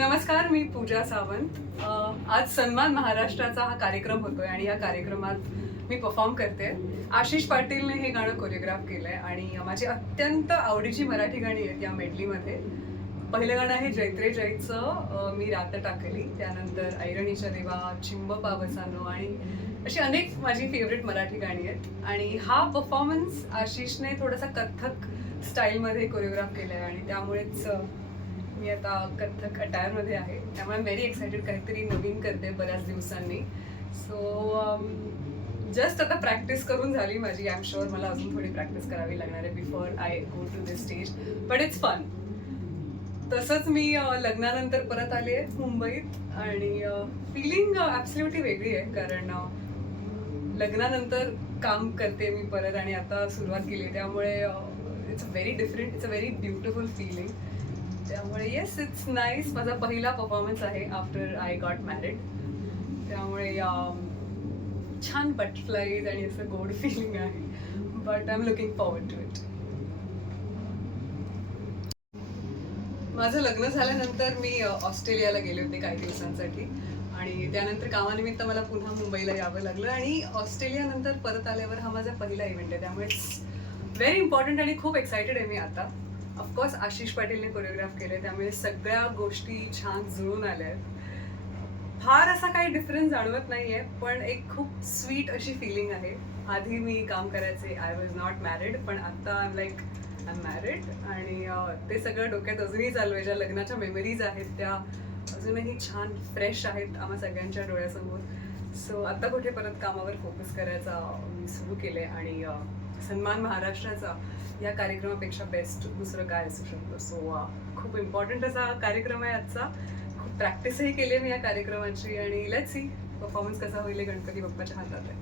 नमस्कार, मी पूजा सावंत. आज सन्मान महाराष्ट्राचा हा कार्यक्रम होतोय आणि या कार्यक्रमात मी परफॉर्म करते. आशिष पाटीलने हे गाणं कोरिओग्राफ केलंय आणि माझी अत्यंत आवडीची मराठी गाणी आहेत या मेडलीमध्ये. पहिलं गाणं आहे जैत्रे जैचं मी रात टाकली, त्यानंतर ऐरणीच्या देवा, चिंब पावसानो आणि अशी अनेक माझी फेवरेट मराठी गाणी आहेत. आणि हा परफॉर्मन्स आशिषने थोडासा कथ्थक स्टाईलमध्ये कोरिओग्राफ केलाय आणि त्यामुळेच मी आता कथ्थक अटायरमध्ये आहे. त्यामुळे व्हेरी एक्सायटेड, काहीतरी नवीन करते बऱ्याच दिवसांनी. सो जस्ट आता प्रॅक्टिस करून झाली माझी. आय एम शुअर मला अजून थोडी प्रॅक्टिस करावी लागणार आहे before I go to this stage, but it's fun. तसंच मी लग्नानंतर परत आले आहे मुंबईत आणि फिलिंग ॲब्सल्युटली वेगळी आहे, कारण लग्नानंतर काम करते मी परत आणि आता सुरुवात केली आहे. त्यामुळे it's very different, it's a very beautiful feeling. त्यामुळे येस, इट्स नाईस. माझा पहिला परफॉर्मन्स आहे आफ्टर आय गॉट मॅरिड. त्यामुळे छान बटरफ्लाईज आणि असं गोड फिलिंग आहे, but I am looking forward to it. माझं लग्न झाल्यानंतर मी ऑस्ट्रेलियाला गेले होते काही दिवसांसाठी आणि त्यानंतर कामानिमित्त मला पुन्हा मुंबईला यावं लागलं आणि ऑस्ट्रेलियानंतर परत आल्यावर हा माझा पहिला इव्हेंट आहे. त्यामुळे इट्स व्हेरी इम्पॉर्टंट आणि खूप एक्सायटेड आहे मी आता. ऑफकोर्स आशिष पाटीलने कोरिओग्राफ केले, त्यामुळे सगळ्या गोष्टी छान जुळून आल्या आहेत. फार असा काही डिफरन्स जाणवत नाही आहे, पण एक खूप स्वीट अशी फिलिंग आहे. आधी मी काम करायचे, आय वॉज नॉट मॅरिड, पण आत्ता I am like I am married आणि ते सगळं डोक्यात अजूनही चालू आहे. ज्या लग्नाच्या मेमरीज आहेत त्या अजूनही छान फ्रेश आहेत आम्हा सगळ्यांच्या डोळ्यासमोर. सो आत्ता कुठे परत कामावर फोकस करायचा मी सुरू केले आणि सन्मान महाराष्ट्राचा या कार्यक्रमापेक्षा बेस्ट दुसरं काय असू शकतं. सो खूप इम्पॉर्टंट असा कार्यक्रम आहे आजचा. खूप प्रॅक्टिसही केली आहे मी या कार्यक्रमाची आणि लेट्स सी परफॉर्मन्स कसा होईल, गणपती बाप्पाच्या हातात आहे.